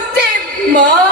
गोटे माँ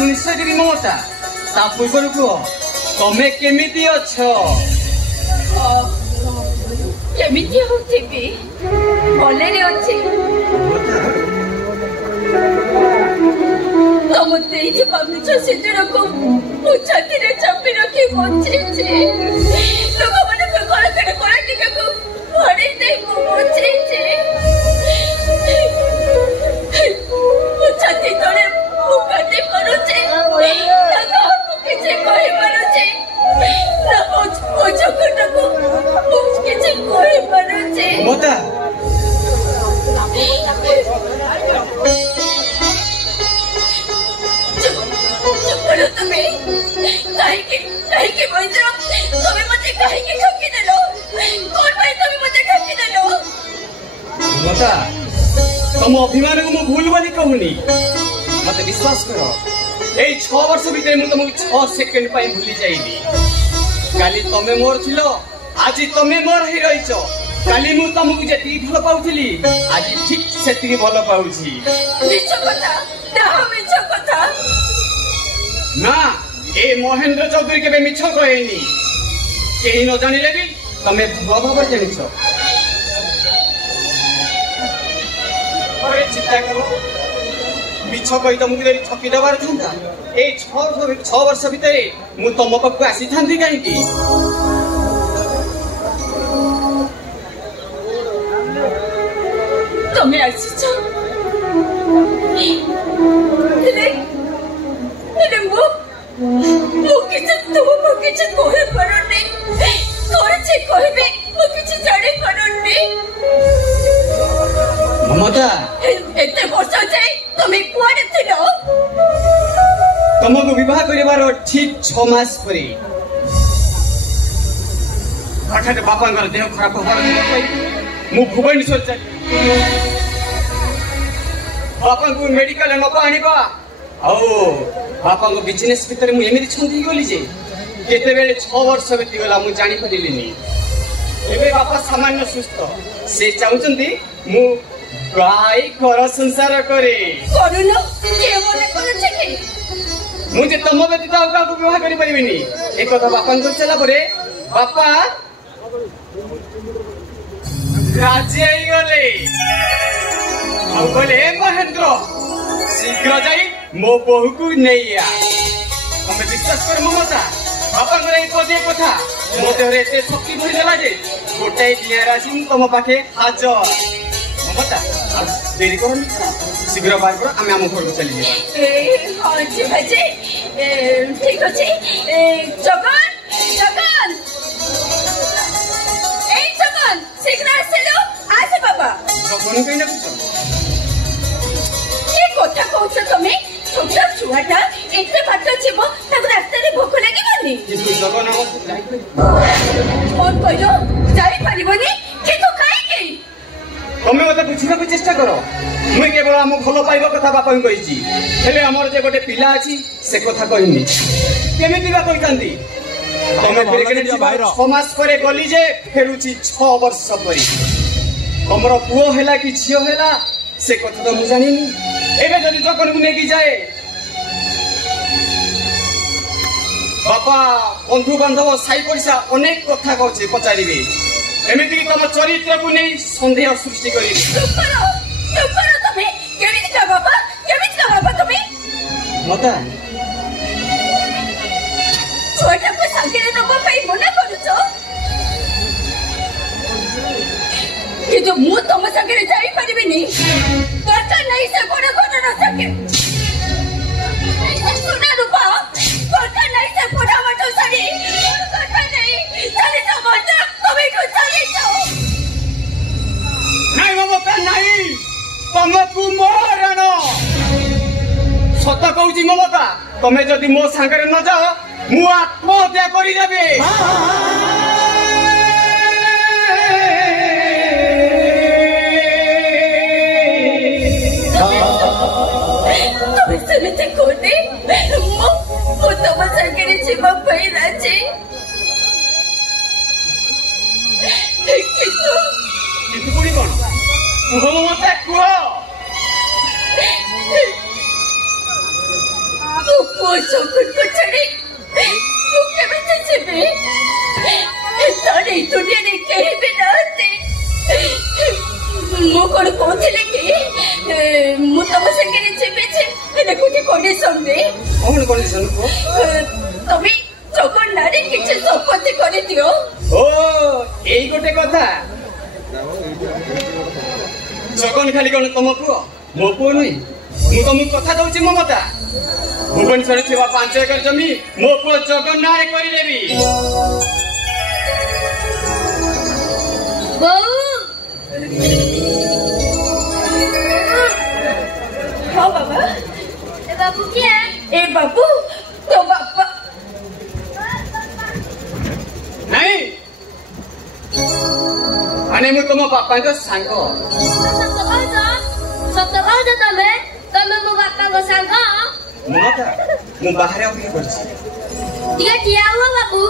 निश्चय देवी ममता ता पूर्व कह तमें केमिति अछ केमिति होथिबी भलेरे अछि तमते जे बाबुच सिद्धर को छाती रे चापी रखी बचे छे लोग माने कोला टिका को भरे दे को बचे छे छाती तले मुकाटे परुचे ना किसे कहि परुचे ना ओ चकटा को किसे कहि परुचे ममता तुम्हें बंजरो तुम्हें मुझे काहे के ठोकी देलो कौन भाई तुम्हें मुझे ठोकी देलो ममता तुम अभिमान को भूल बोली कहूनी मत विश्वास करो ए 6 वर्ष भीतर मु तुमको 6 सेकंड पाई भूली जाइनी काली तमे मोर थिलो आज तमे मोर ही रहिचो काली मु तुमको जेती भल पाउथिली आज ठीक सेती भल पाउछी मिछ कथा ना ए महेंद्र चौधरी के मिछ कहेनी केही न जानिले भी तमे भल भाव जानिछो अरे चिंता करो मिछ कही तुमको यदि ठकी देवार था ए 6 वर्ष भितर मु तुम पाखु आसी थांती कहीं तुम्हें आसीछ मु किछ तुमको किछ कहे परनी तोर जे कहबे मु किछ जाने परनी ममता एते वर्ष जाई तुम्हें कुआडे थिलो तुमको विवाह करिवार ठीक 6 मास परे हठात बापांगर देह खराब होबार मु भुवनेश्वर चली बापा को मेडिकल न पाणीबा औ बापा को बिजनेस भीतर मु एमिति छंदी गली जे केते बेले 6 वर्ष बीती गला मु जानि परिलिनी एबे बापा सामान्य सुस्थ से चाहुचंदी मु गाय घर संसार करे करूनो के मने करछे कि मुझे तुम व्यतीत और का विवाह करि परिबिनी एक कथा बापा को चला परे बापा राजी आई गले आ बोले महेंद्र शीघ्र जाई मो बहु को नैया तुम विश्वास कर ममता बापा करे पदे कथा मो देहरे एते शक्ति भरि देला जे गोटे दिया राशि तुम पाखे हाजर ममता देरी करनी शीघ्र बाहर कर आम आम घर को चली जाए हाँ जी भाजी ठीक अच्छे जगन जगन जगन शीघ्र आसिलो आसे बाबा जगन कहीं ना कुछ ये कथा कहछ तमे छोटा छुआटा एते बात छिबो ताको रास्ता रे भूख लागिबनी किंतु जगन हम लाइक कोन कहलो जाई परिबनी के तो काई के तमे मते बुझिबा को चेष्टा करो मुई केवल हम भलो पाइबा कथा बापा कहिची हेले हमर जे गोटे पिला अछि से कथा कहिनी केमिति बा कहितांती तमे फेर केने 6 मास परे गली जे फेरुची 6 वर्ष परे हमर पुओ हेला कि झियो हेला से कथा तो मु जानिनी एबे जदि जकन को नेकी जाए बापा बंधु बांधव साई पड़िसा अनेक कथा कहछे पचारिबे एमिति कि तम चरित्र को नै संदेह सृष्टि करी चुप करो तमे केमिति का बाबा तमे मता छोटा को संगे रे नबा पई मना करूछो कि जो मु तम संगे रे जाई परिबिनी दरकार नहीं से बड़ घर न सके सुना रूपा दरकार नहीं से बड़ा मत सरी दरकार नहीं चले तो मत तमे को चले जाओ नहीं ममता नहीं तुमको मरण सत कहूची ममता तमे जदि मो संगे न जाओ मु आत्महत्या करी देबे तमे समिति कोते मो तम संगे रे जीवा पई राजी किंतु पुणी कौन कुह ममता कुह वो चौकुट को छड़ी वो केमिति जिबे तारे दुनिया ने कहीं भी ना आते मु कोन कहथिले कि मु तम संगे जिबे छे एने कोठी कंडीशन दे कौन कंडीशन को तमे चौकुट नारी किछ संपत्ति करि दियो ओ एई गोटे कथा जगन खाली कौन तुम पुओ मो पुओ नुई मु तुमको कथा दउची ममता भुवनेश्वर थिबा 5 एकर जमी मो पुओ जगन नारे करि देबी बहू हाँ बाबा ए बाबू क्या ए बाबू तो बाबा नहीं अने मु तुम बापा को सांगो सत कहज तमे तमे मो बापा को सांग ममता मु बाहर अपेक्षा करछि टिके ठिया हुआ बाबू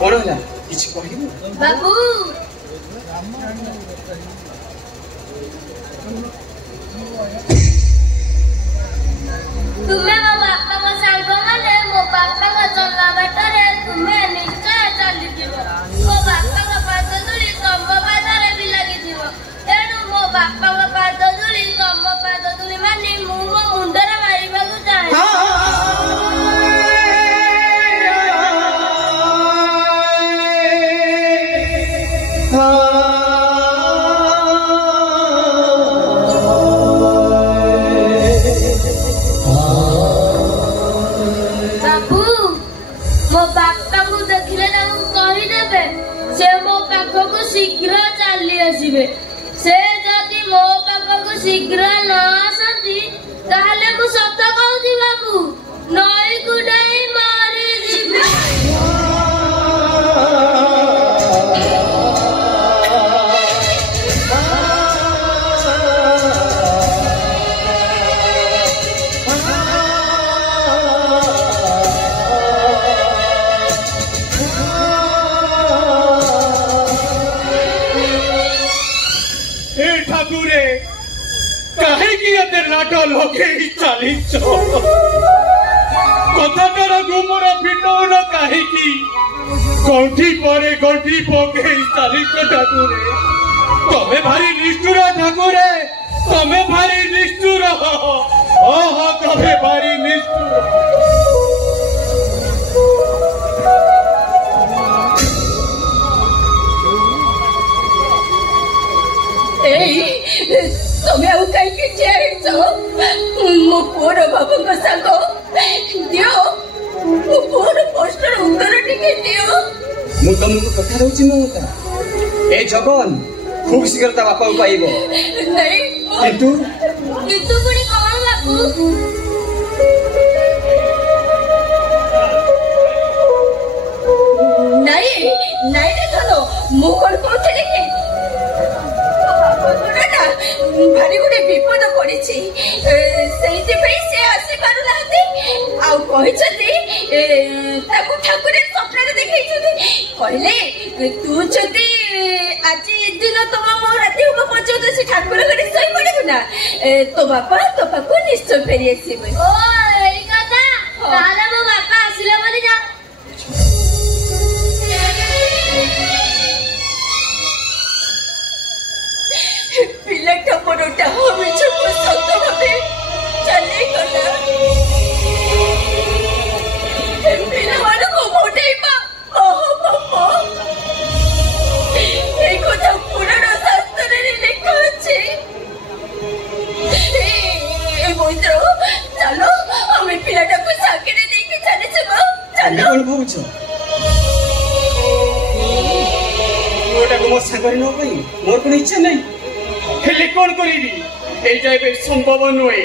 कोन होला किछ कहिबो बाबू तुम्हें मो बापा को सांग माने मो बापा को चलना बेटरे तुम्हें निश्चय चली जीव मो बापा को पाद धूली तम पादरे भी लगी जीव तेणु मो बापा को पाद धूली तम पाद धूली मानी मु मो मुंडरे मारिबा को चाहे बाबू मो बापा को देखिले ना कही देबे से मो पाख को शीघ्र चली आसीबे से जदि मो पाख को शीघ्र न आसती ताहले मु सत कहूची बाबू नई को नहीं मारी जीबे ठाकुरे काहे की एते लाटो लगे चालीस कथाटार गुमर फिटौन काहे की गंठी परे गंठी पके चालीस ठाकुरे तमे भारी निष्ठुर ठाकुरे तमे भारी निष्ठुर तमे भारी निष्ठुर तमे आउ कहीं के ठेरिছো मो पुअर बाबू को सांगो दियो मो पुअर प्रश्नर उत्तर टिके दियो मु तुमको कथा दउची ममता ए जगन खूब शीघ्र ता बापा पाइबो नहीं किंतु पुणी कौन बाबू नहीं नहीं रे धनो मु कोन कहथिले कि भारी गोटे विपद पड़िछि सेइति पे से आसी पारु नाहंती आउ कहिसथि ताकू ठाकुरे स्वप्न देखै छथि कहले तू जदि आज दिन तुम मो राति हो पहुंचो से ठाकुर घरे सही पड़िबु ना तो बापा तो पाकू निश्चय फेरी आसीबे ओ एई कथा ताले मो बापा आसिले बोली जा पिलाटा परोटा हमें छोटो सत भावे चले गला पिला वाला को मोटेबा ओहो बाबा এই কথা পুরাণ শাস্ত্রে লেখা আছে এই মন্ত্র চলো আমি পিলাটাকে সাকিরে দেখে চলে যাব চলো কোন ভাবছো ওটা মো সাগরে ন কই মোর কোন ইচ্ছা নাই হেলে কোন করিবি এই যাইবে সম্ভব নয়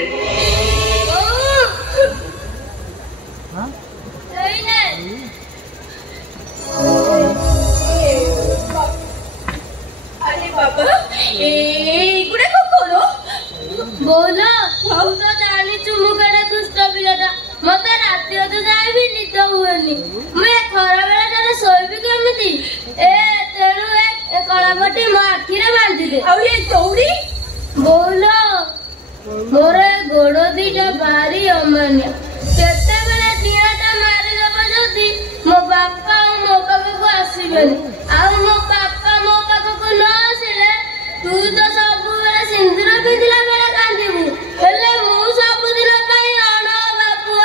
अरे बाबा गुड़ा को करो बोलो हम तो जानी चुमु कड़ा दुष्ट पिलाटा मते राति तो जाइबी निद हुएनी मैं खरा बेला जने सोइबी केमिति ए तेणु ए कळापटी मो आखिरे बांधी दे और ये दौड़ी बोलो मोर गोड़ दीटा भारी अमान्य केतेबेले दियाटा मारिदेब जदि मो बापा और मो पाखक आसबेनि मो बापा मो पाखक न आसिले तू तो सब बेले सिंदूर पिंधिला बेले कांदिबू हेले मु सब दिन पई अण बापू